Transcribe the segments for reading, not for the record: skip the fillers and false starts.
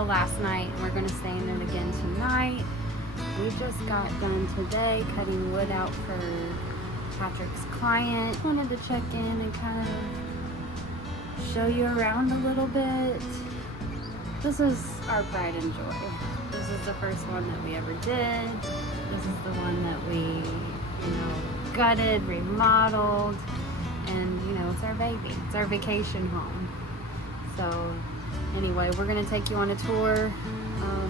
well last night, and we're going to stay in it again tonight. We just got done today cutting wood out for Patrick's client. Wanted to check in and kind of show you around a little bit. This is our pride and joy. This is the first one that we ever did. This is the one that we, gutted, remodeled, and it's our baby. It's our vacation home. So anyway, we're gonna take you on a tour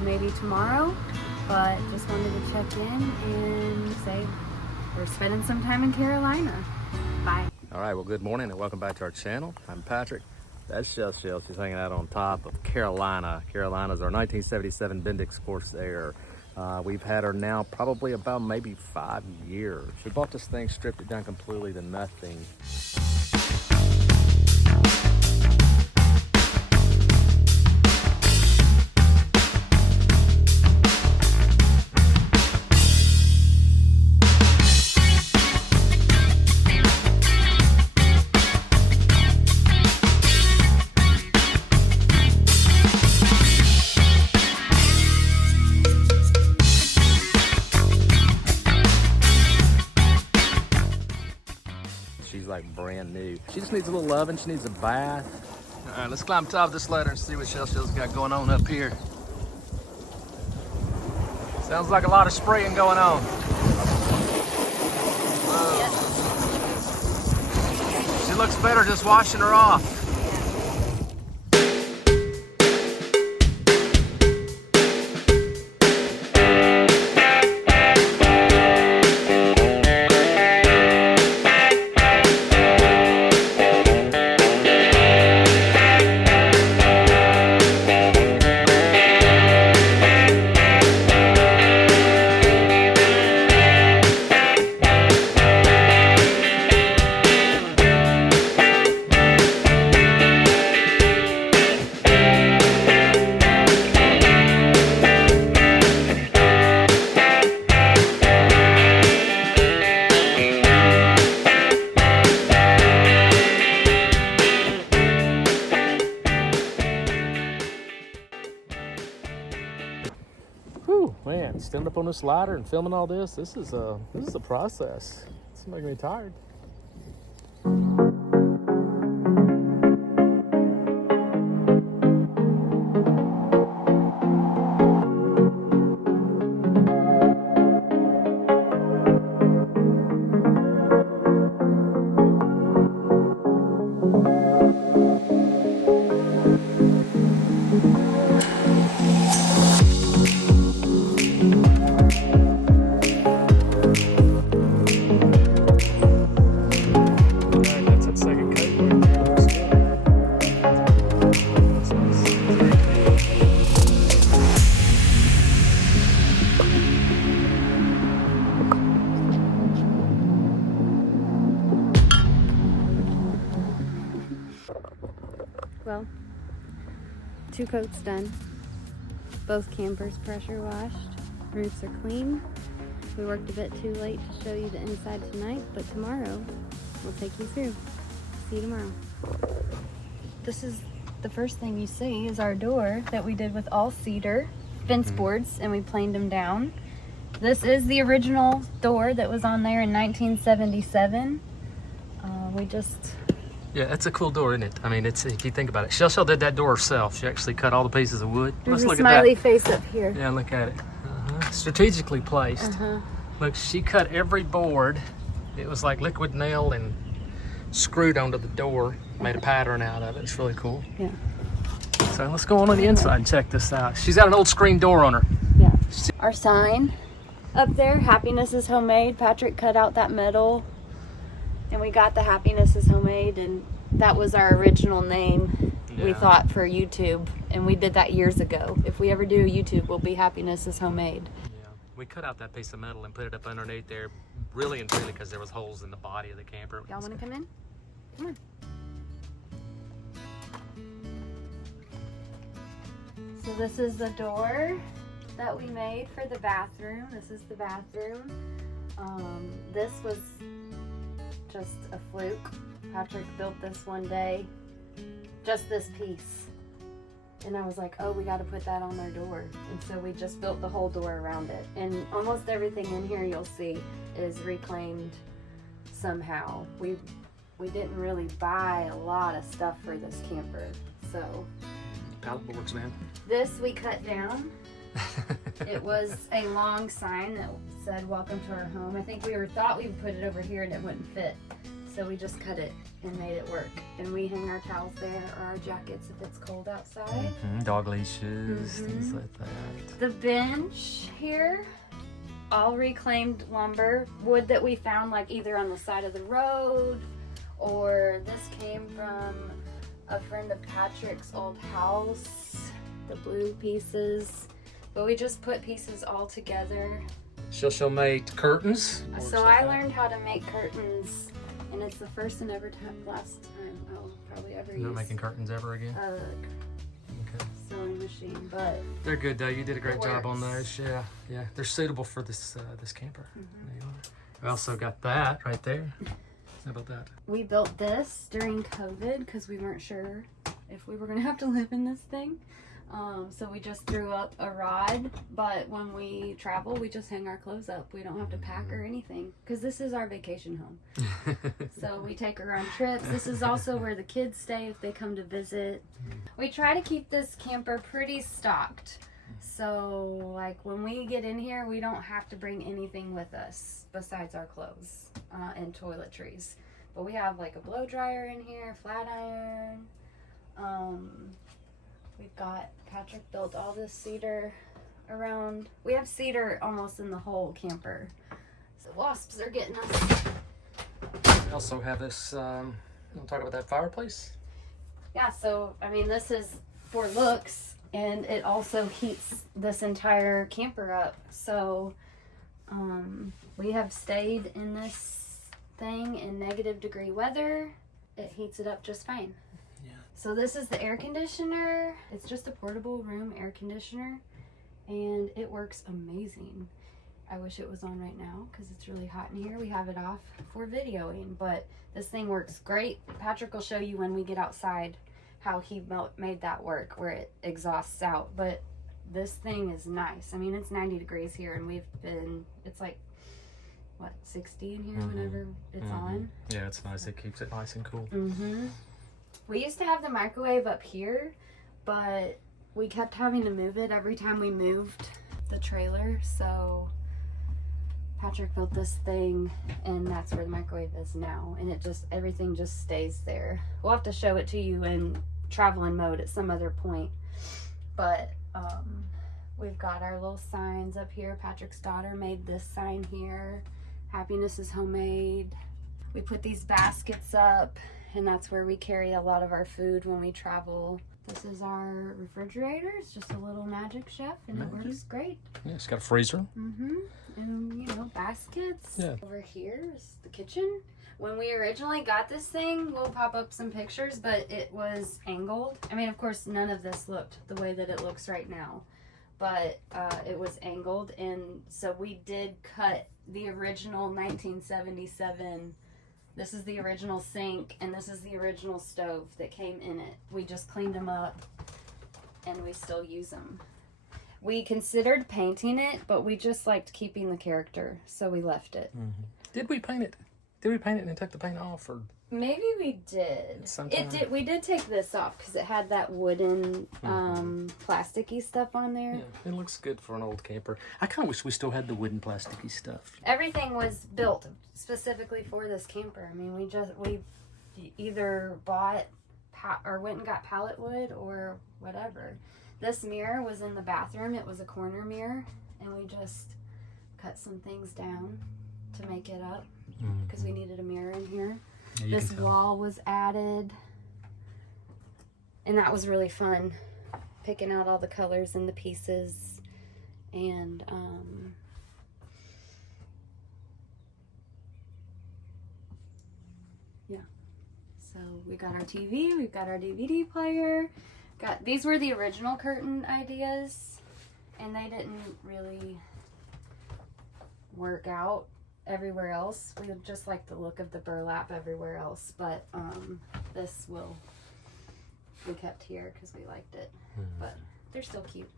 maybe tomorrow, but just wanted to check in and say we're spending some time in Carolina. Bye. All right, well, good morning and welcome back to our channel. I'm Patrick. That's Shell. She's hanging out on top of Carolina. Carolina's our 1977 Bendix Corsair. We've had her now probably about maybe 5 years. We bought this thing, stripped it down completely to nothing. She's like brand new. She just needs a little loving. She needs a bath. All right, let's climb top of this ladder and see what Shell's got going on up here. Sounds like a lot of spraying going on. Whoa. She looks better just washing her off. Whew, man, standing up on this ladder and filming all this is a process. It's making me tired. Well, 2 coats done. Both campers pressure washed. Roofs are clean. We worked a bit too late to show you the inside tonight, but tomorrow we'll take you through. See you tomorrow. This is the first thing you see is our door that we did with all cedar fence boards, and we planed them down. This is the original door that was on there in 1977. Yeah, it's a cool door, isn't it? I mean, if you think about it. Shell did that door herself. She actually cut all the pieces of wood. There's Let's a look at smiley that. face up here. Yeah, look at it. Strategically placed. Look, she cut every board. It was like liquid nail and screwed onto the door. Made a pattern out of it. It's really cool. Yeah. So let's go on the inside and check this out. She's got an old screen door on her. Yeah. Our sign up there, Happiness is Homemade. Patrick cut out that metal, and we got the Happiness is Homemade, and that was our original name. Yeah. We thought for YouTube, and we did that years ago. If we ever do a YouTube, we'll be Happiness is Homemade. Yeah, we cut out that piece of metal and put it up underneath there, really and truly because there was holes in the body of the camper. Y'all want to come in? Come on. So this is the door that we made for the bathroom. This is the bathroom. This was just a fluke. Patrick built this one day. Just this piece. And I was like, oh, we got to put that on their door. And so we just built the whole door around it. And almost everything in here you'll see is reclaimed somehow. We didn't really buy a lot of stuff for this camper. So Pallet boards, man. this we cut down. It was a long sign that said welcome to our home. I think thought we would put it over here and it wouldn't fit. So we just cut it and made it work. And we hang our towels there or our jackets if it's cold outside. Dog leashes, things like that. The bench here, all reclaimed lumber, wood that we found like either on the side of the road, or this came from a friend of Patrick's old house, the blue pieces. But we just put pieces all together. She'll made curtains. So I learned how to make curtains, and it's the first and last time I'll probably ever use You're not making curtains ever again? a sewing machine, but They're good though. You did a great it job on works. those. Yeah. They're suitable for this this camper. They are. We also got that right there. How about that? we built this during COVID because we weren't sure if we were gonna have to live in this thing. So we just threw up a rod, but when we travel, we just hang our clothes up. We don't have to pack or anything because this is our vacation home. So we take her on trips. This is also where the kids stay if they come to visit. We try to keep this camper pretty stocked. So like when we get in here, we don't have to bring anything with us besides our clothes and toiletries. But we have like a blow dryer in here, flat iron. We've got, Patrick built all this cedar around. We have cedar almost in the whole camper. So wasps are getting us. We also have this, we'll talk about that fireplace. Yeah, so, I mean, this is for looks, and it also heats this entire camper up. So, we have stayed in this thing in -degree weather. It heats it up just fine. So this is the air conditioner. It's just a portable room air conditioner, and it works amazing. I wish it was on right now because it's really hot in here. We have it off for videoing, but this thing works great. Patrick will show you when we get outside how he made that work, where it exhausts out. But this thing is nice. I mean, it's 90 degrees here, and it's like, what, 60 in here whenever it's on? Yeah, it's nice. It keeps it nice and cool. We used to have the microwave up here, but we kept having to move it every time we moved the trailer. So Patrick built this thing, and that's where the microwave is now. And everything just stays there. We'll have to show it to you in traveling mode at some other point. But we've got our little signs up here. Patrick's daughter made this sign here. Happiness is homemade. We put these baskets up, and that's where we carry a lot of our food when we travel. This is our refrigerator. It's just a little magic chef, and it works great. Yeah, it's got a freezer. And, baskets. Yeah. Over here is the kitchen. When we originally got this thing, we'll pop up some pictures, but it was angled. I mean, of course, none of this looked the way that it looks right now, but it was angled, and so we did cut the original 1977. This is the original sink, and this is the original stove that came in it. We just cleaned them up, and we still use them. We considered painting it, but we just liked keeping the character, so we left it. Did we paint it? Did we paint it and then take the paint off, or? Maybe we did. Sometime. It did. We did take this off because it had that wooden, plasticky stuff on there. Yeah, it looks good for an old camper. I kind of wish we still had the wooden plasticky stuff. Everything was built specifically for this camper. I mean, we either bought or went and got pallet wood or whatever. This mirror was in the bathroom. It was a corner mirror, and we just cut some things down to make it up because we needed a mirror in here. Yeah, this wall was added, and that was really fun, picking out all the colors and the pieces. And yeah, so we got our TV, we've got our DVD player. These were the original curtain ideas, and they didn't really work out everywhere else. We just like the look of the burlap everywhere else, but this will we kept here because we liked it. But they're still cute.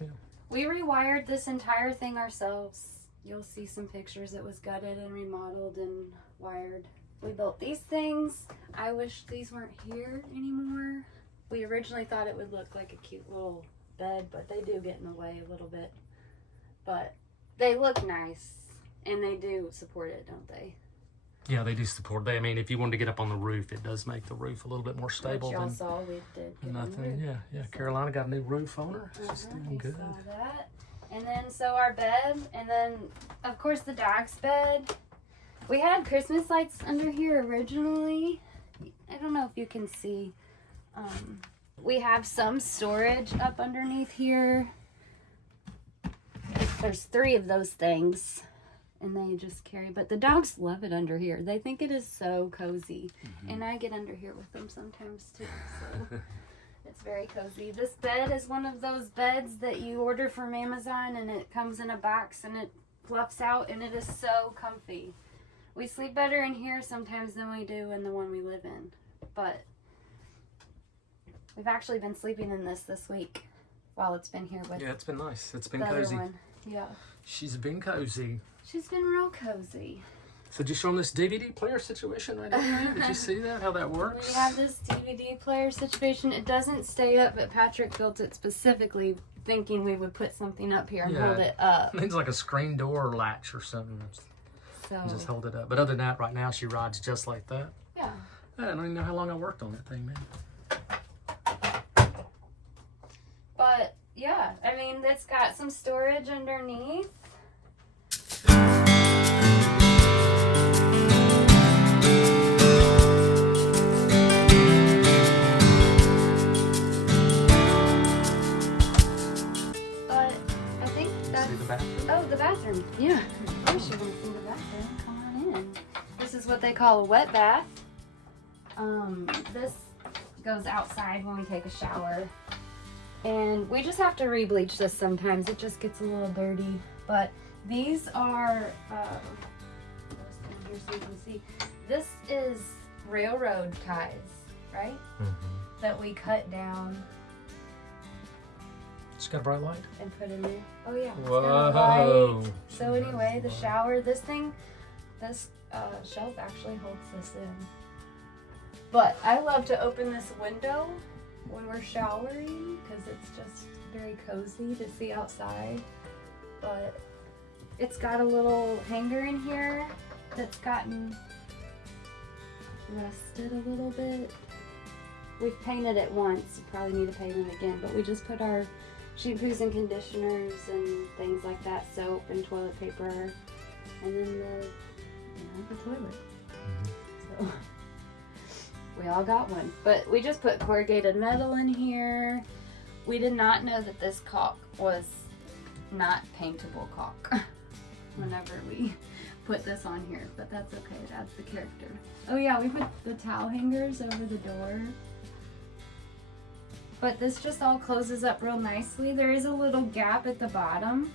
Yeah. We rewired this entire thing ourselves. You'll see some pictures. It was gutted and remodeled and wired. We built these things. I wish these weren't here anymore. We originally thought it would look like a cute little bed, but they do get in the way a little bit. But they look nice, and they do support it, don't they? Yeah, they do support. I mean, if you wanted to get up on the roof, it does make the roof a little bit more stable. Which y'all than saw we did get on the nothing. roof. Yeah. Carolina got a new roof on her. She's doing We good. saw that. And then, so our bed, and then, of course, the dog's bed. We had Christmas lights under here originally. I don't know if you can see. We have some storage up underneath here. There's 3 of those things. And they just carry, but the dogs love it under here. They think it is so cozy. And I get under here with them sometimes too, so it's very cozy. This bed is one of those beds that you order from Amazon, and it comes in a box and it fluffs out, and it is so comfy. We sleep better in here sometimes than we do in the one we live in, but we've actually been sleeping in this week while it's been here with Yeah, it's been nice. It's been the other cozy. one. Yeah, She's been cozy. she's been real cozy. So did you show them this DVD player situation right here? Did you see that? How that works? We have this DVD player situation. It doesn't stay up, but Patrick built it specifically thinking we would put something up here and hold it up. It needs like a screen door latch or something. So Just hold it up. But other than that, right now she rides just like that. yeah. I don't even know how long I worked on that thing, man. But yeah, I mean, it's got some storage underneath. But I think that's... See the bathroom? Oh, the bathroom. Yeah. Of course you want to see the bathroom. Come on in. This is what they call a wet bath. This goes outside when we take a shower. And we just have to re-bleach this sometimes. It just gets a little dirty. But these are, here so you can see. This is railroad ties, right? That we cut down It's got a bright light. and put in there. Oh yeah. it's got a Whoa. light. So anyway, the shower, this shelf actually holds this in. But I love to open this window when we're showering because it's just very cozy to see outside. But it's got a little hanger in here that's gotten rusted a little bit. We've painted it once. You probably need to paint it again, but we just put our shampoos and conditioners and things like that, soap and toilet paper, and then the toilet. So we all got one, but we just put corrugated metal in here. We did not know that this caulk was not paintable caulk whenever we put this on here, but that's okay. It adds the character. Oh yeah, we put the towel hangers over the door. But this just all closes up real nicely. There is a little gap at the bottom,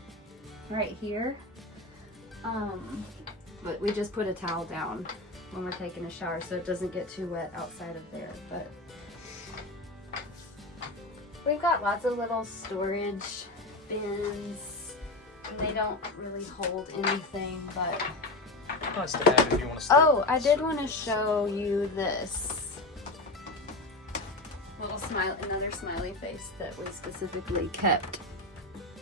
right here. But we just put a towel down when we're taking a shower so it doesn't get too wet outside of there. But we've got lots of little storage bins. And they don't really hold anything, but... Nice to have if you want to stay. Oh, I did want to show you this little smile, another smiley face that we specifically kept.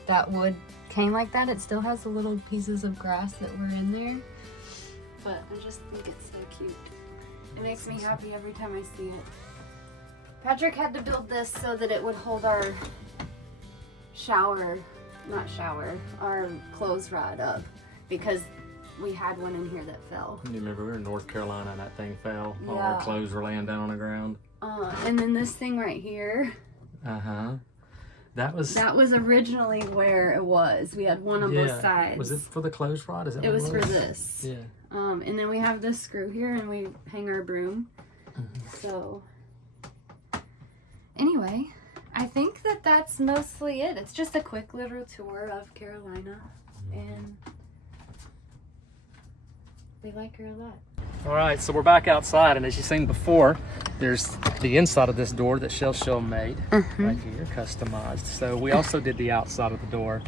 That wood came like that. It still has the little pieces of grass that were in there, but I just think it's so cute. It makes me happy every time I see it. Patrick had to build this so that it would hold our our clothes rod up, because we had one in here that fell. You remember we were in North Carolina and that thing fell? All Yeah. our clothes were laying down on the ground. And then this thing right here, That was originally where it was. We had one on both sides. Was it for the clothes rod? Is that It what was for this. Yeah. And then we have this screw here, and we hang our broom. So, anyway, I think that that's mostly it. It's just a quick little tour of Carolina, and we like her a lot. All right, so we're back outside, and as you've seen before, there's the inside of this door that Shell made right here, customized. So we also did the outside of the door.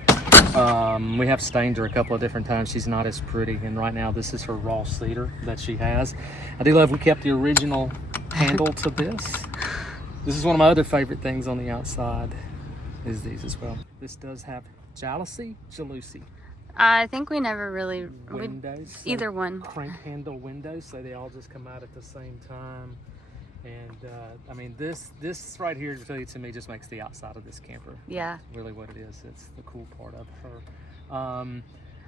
We have stained her a couple of different times. She's not as pretty, and right now this is her raw cedar that she has. I do love we kept the original handle to this. This is one of my other favorite things on the outside, is these as well. This does have jalousie. I think we never really Windows. either one. Crank handle windows, so they all just come out at the same time. And I mean, this right here, to me, just makes the outside of this camper. Yeah. Really what it is. It's the cool part of her.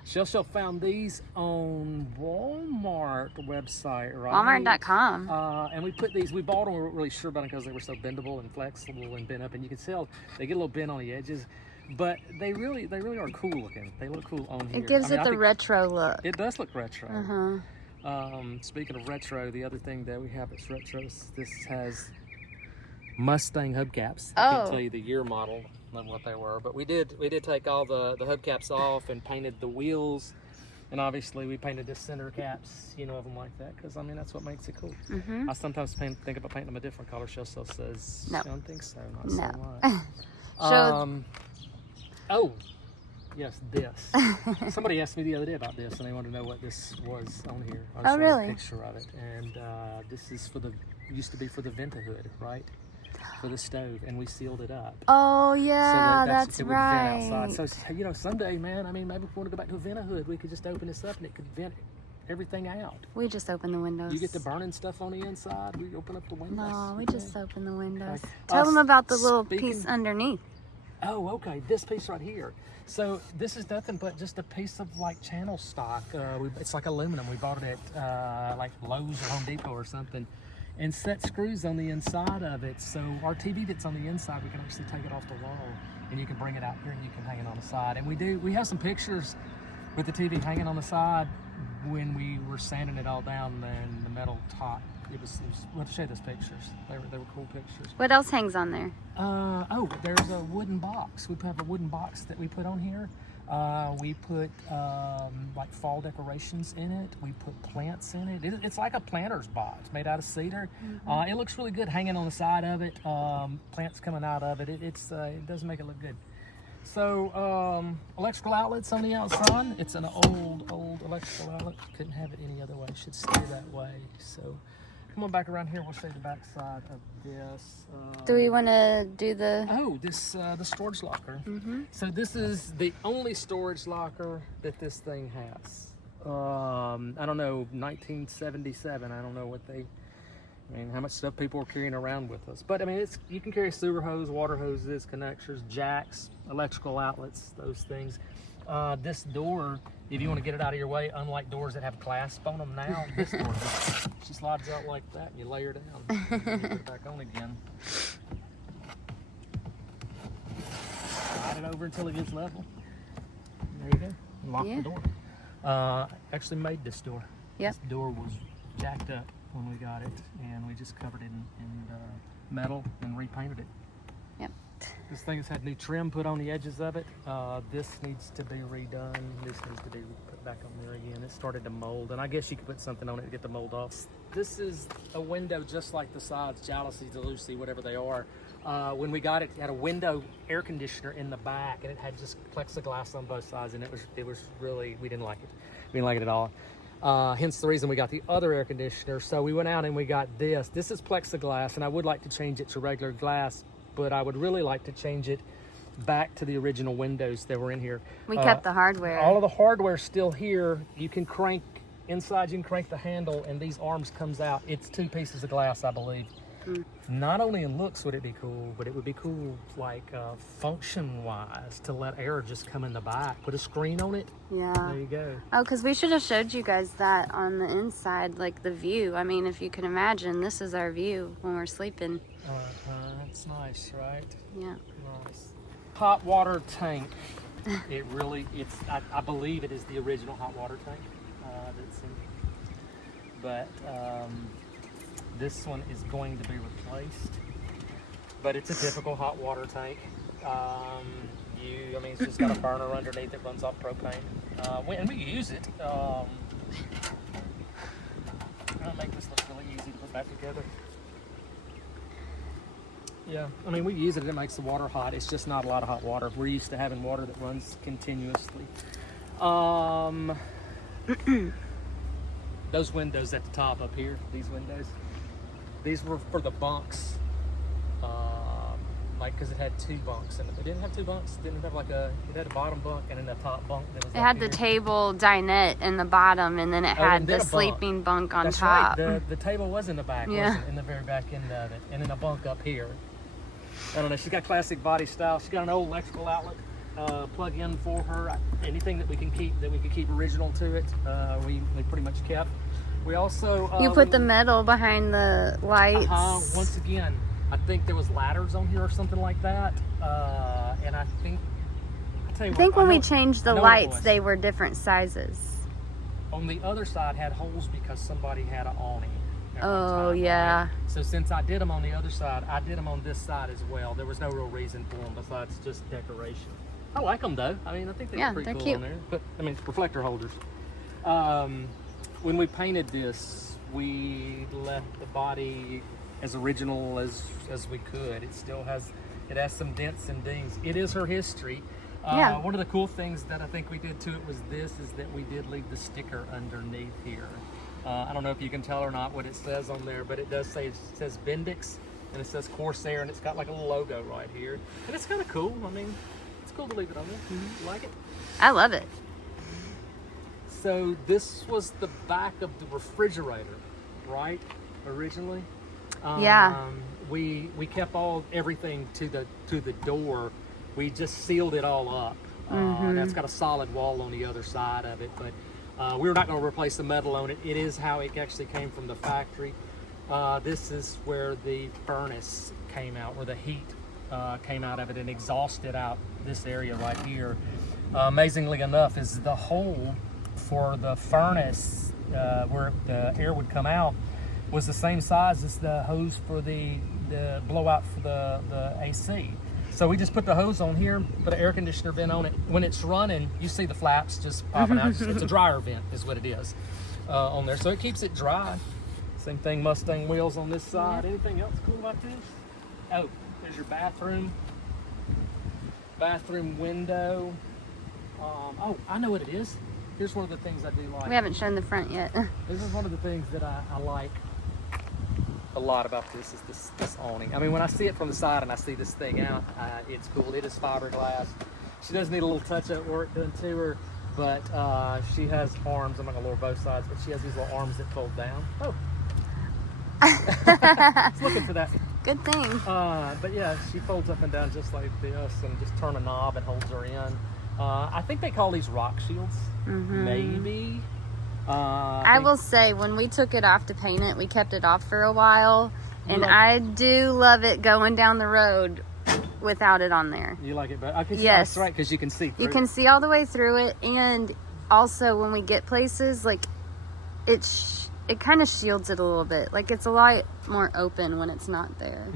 Shell found these on Walmart website, right? Walmart.com. And we bought them, we weren't really sure about them because they were so bendable and flexible and bent up, and you can tell they get a little bent on the edges. But they really are cool looking. They look cool on here. It gives it the retro look. It does look retro. Speaking of retro, the other thing that we have that's retro, this has Mustang hubcaps. I can't tell you the year model and what they were, but we did take all the hubcaps off and painted the wheels, and obviously we painted the center caps, of them like that, because I mean that's what makes it cool. I sometimes think about painting them a different color. Shell says, no. I don't think so. Not so much. Oh, yes, this. Somebody asked me the other day about this, and they wanted to know what this was on here. I just really? A picture of it, and this is used to be for the vent hood, right? For the stove, and we sealed it up. Oh yeah, so that's it would right. vent outside. So someday, man, I mean, maybe if we want to go back to a vent hood, we could just open this up and it could vent everything out. We just open the windows. You get the burning stuff on the inside. We open up the windows. No, we just open the windows. Okay. Tell them about the little piece underneath. Oh, okay. This piece right here. So this is nothing but just a piece of like channel stock. It's like aluminum. We bought it at like Lowe's or Home Depot or something, and set screws on the inside of it. So our TV that's on the inside, we can actually take it off the wall, and you can bring it out here and you can hang it on the side. And we have some pictures with the TV hanging on the side when we were sanding it all down and the metal top. We'll show you those pictures. They were cool pictures. What else hangs on there? There's a wooden box. We have a wooden box that we put on here. We put like fall decorations in it. We put plants in it. It's like a planter's box made out of cedar. It looks really good hanging on the side of it. Plants coming out of it. It does make it look good. So electrical outlets on the outside. It's an old electrical outlet. Couldn't have it any other way. It should stay that way. So come on back around here. We'll show you the back side of this. Do we want to do the... the storage locker. So this is the only storage locker that this thing has. I don't know, 1977. I don't know how much stuff people are carrying around with us. But I mean, you can carry sewer hose, water hoses, connectors, jacks, electrical outlets, those things. This door, if you want to get it out of your way, unlike doors that have clasp on them now, this door she slides out like that, and you lay her down, and you put it back on again. Slide it over until it gets level. There you go. Lock the door. Actually made this door. Yep. This door was jacked up when we got it, and we just covered it in metal and repainted it. Yep. This thing has had new trim put on the edges of it. This needs to be redone. This needs to be put back on there again. It started to mold, and I guess you could put something on it to get the mold off. This is a window just like the sides, jalousie, jalousie, whatever they are. When we got it, it had a window air conditioner in the back, and it had just plexiglass on both sides, and it was really, we didn't like it. We didn't like it at all. Hence the reason we got the other air conditioner. So we went out and we got this. This is plexiglass, and I would like to change it to regular glass, but I would really like to change it back to the original windows that were in here. We kept the hardware. All of the hardware's still here. You can crank, inside you can crank the handle, and these arms comes out. It's 2 pieces of glass, I believe. Not only in looks would it be cool, but it would be cool like function-wise to let air just come in the back. Put a screen on it. Yeah. There you go. Oh, because we should have showed you guys that on the inside, like the view. I mean, if you can imagine, this is our view when we're sleeping. It's nice, right? Yeah. Nice. Hot water tank. I believe it is the original hot water tank that's in here. But this one is going to be replaced. But it's a typical hot water tank. It's just got a burner underneath that runs off propane. And we use it. make this look really easy to put back together. Yeah, I mean, we use it, it makes the water hot. It's just not a lot of hot water. We're used to having water that runs continuously. Those windows at the top up here, these windows, these were for the bunks. Like, because it had 2 bunks in it. It didn't have 2 bunks. It didn't have like it had a bottom bunk and then a top bunk. That was It had the table dinette in the bottom, and then it had the sleeping bunk on top. Right. The table was in the back, wasn't it? In the very back end of it, and then a bunk up here. I don't know. She's got classic body style. She's got an old electrical outlet plug in for her. Anything that we can keep original to it, we pretty much kept. We also you put the metal behind the lights. Once again, I think there was ladders on here or something like that, and I think when we changed the lights, they were different sizes. On the other side had holes because somebody had an awning. Oh, yeah. Right? So since I did them on the other side, I did them on this side as well. There was no real reason for them besides just decoration. I like them though. I mean, I think they're pretty cool cute on there. But I mean, reflector holders. When we painted this, we left the body as original as we could. It has some dents and dings. It is her history. One of the cool things that I think we did to it was that we did leave the sticker underneath here. I don't know if you can tell or not what it says on there, but it does say, it says Bendix, and it says Corsair, and it's got like a little logo right here. And it's kind of cool. I mean, it's cool to leave it on there. You like it? I love it. So this was the back of the refrigerator, right? Originally. We kept everything to the door. We just sealed it all up. That's got a solid wall on the other side of it, but we're not going to replace the metal on it. It is how it actually came from the factory. This is where the furnace came out, where the heat came out of it and exhausted out this area right here. Amazingly enough, is the hole for the furnace where the air would come out was the same size as the hose for the blowout for the AC. So we just put the hose on here, put an air conditioner vent on it. When it's running, you see the flaps just popping out. It's a dryer vent is what it is on there. So it keeps it dry. Same thing, Mustang wheels on this side. Anything else cool about this? Oh, there's your bathroom. Bathroom window. Oh, I know what it is. Here's one of the things I do like. We haven't shown the front yet. This is one of the things that I like a lot about this is this awning. I mean, when I see it from the side and I see this thing out, it's cool. It is fiberglass. She does need a little touch-up work done to her, but she has arms. I'm not gonna lower both sides, but she has these little arms that fold down. Oh, it's looking for that. Good thing. But yeah, she folds up and down just like this, and just turn a knob and holds her in. I think they call these rock shields, maybe. I will say, when we took it off to paint it, we kept it off for a while, and I do love it going down the road without it on there. You like it better? Yes. That's right, because you can see through. You can see all the way through it, and also when we get places, like, it kind of shields it a little bit. Like, it's a lot more open when it's not there.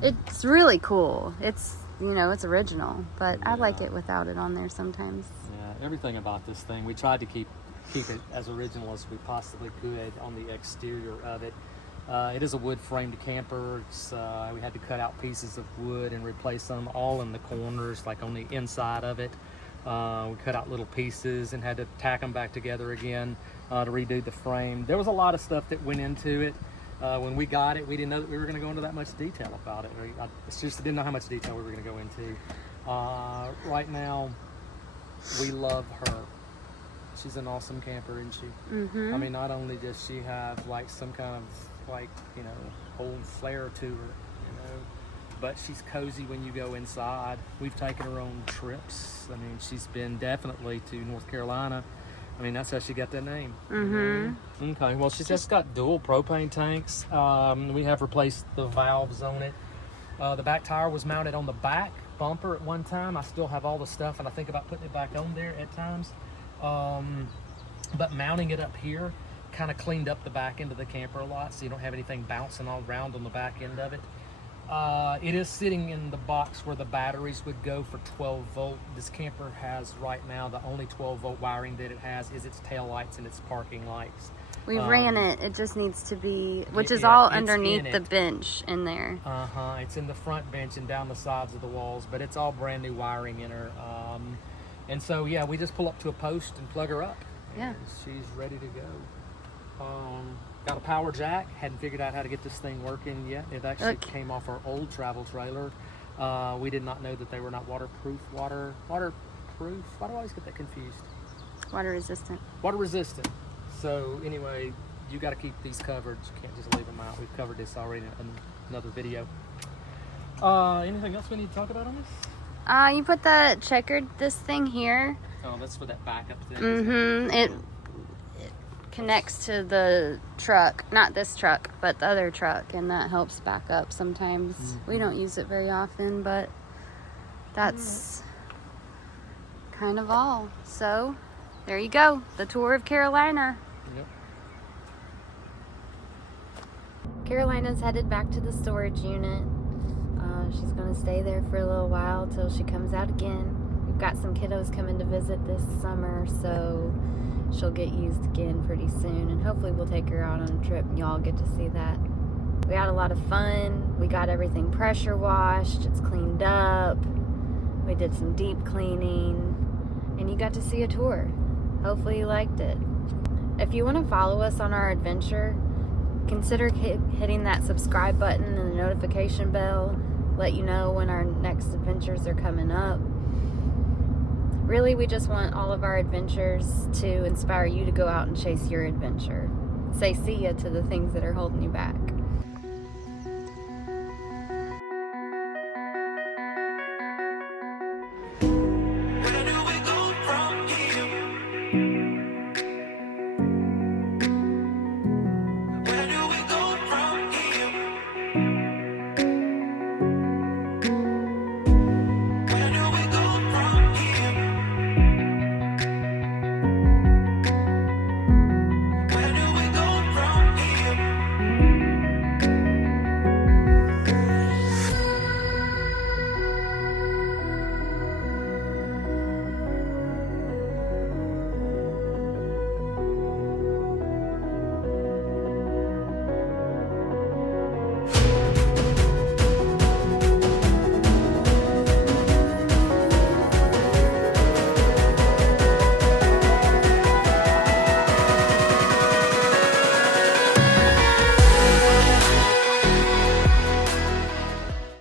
It's really cool. It's, it's original, but I like it without it on there sometimes. Yeah, everything about this thing, we tried to keep it as original as we possibly could on the exterior of it. It is a wood framed camper. We had to cut out pieces of wood and replace them all in the corners, like on the inside of it. We cut out little pieces and had to tack them back together again to redo the frame. There was a lot of stuff that went into it. When we got it, we didn't know that we were going to go into that much detail about it. It's just, I didn't know how much detail we were going to go into. Right now, we love her. She's an awesome camper, isn't she? I mean, not only does she have like some kind of old flair to her, but she's cozy when you go inside. We've taken her on trips. I mean, she's been definitely to North Carolina. I mean, that's how she got that name. Okay, well, she's just got dual propane tanks. We have replaced the valves on it. The back tire was mounted on the back bumper at one time. I still have all the stuff, and I think about putting it back on there at times. But mounting it up here kind of cleaned up the back end of the camper a lot, so you don't have anything bouncing all around on the back end of it. It is sitting in the box where the batteries would go for 12 volt. This camper has right now, the only 12 volt wiring that it has is its tail lights and its parking lights. We ran it. It just needs to be, which is yeah, all it's underneath in the it. bench in there. It's in the front bench and down the sides of the walls, but it's all brand new wiring in her. And so, yeah, we just pull up to a post and plug her up. Yeah. And she's ready to go. Got a power jack. Hadn't figured out how to get this thing working yet. It actually came off our old travel trailer. We did not know that they were not waterproof. Waterproof? Why do I always get that confused? Water resistant. Water resistant. So anyway, you got to keep these covered. You can't just leave them out. We've covered this already in another video. Anything else we need to talk about on this? You put the this thing here. Oh, that's for that backup thing. Mm-hmm. It connects to the truck, not this truck, but the other truck, and that helps back up sometimes. Mm-hmm. We don't use it very often, but that's kind of all. So there you go, the tour of Carolina. Yep. Carolina's headed back to the storage unit. She's going to stay there for a little while till she comes out again. We've got some kiddos coming to visit this summer, so she'll get used again pretty soon, and hopefully we'll take her out on a trip and y'all get to see that. We had a lot of fun. We got everything pressure washed. It's cleaned up. We did some deep cleaning, and you got to see a tour. Hopefully you liked it. If you want to follow us on our adventure, consider hitting that subscribe button and the notification bell. Let you know when our next adventures are coming up. Really, we just want all of our adventures to inspire you to go out and chase your adventure. Say see ya to the things that are holding you back.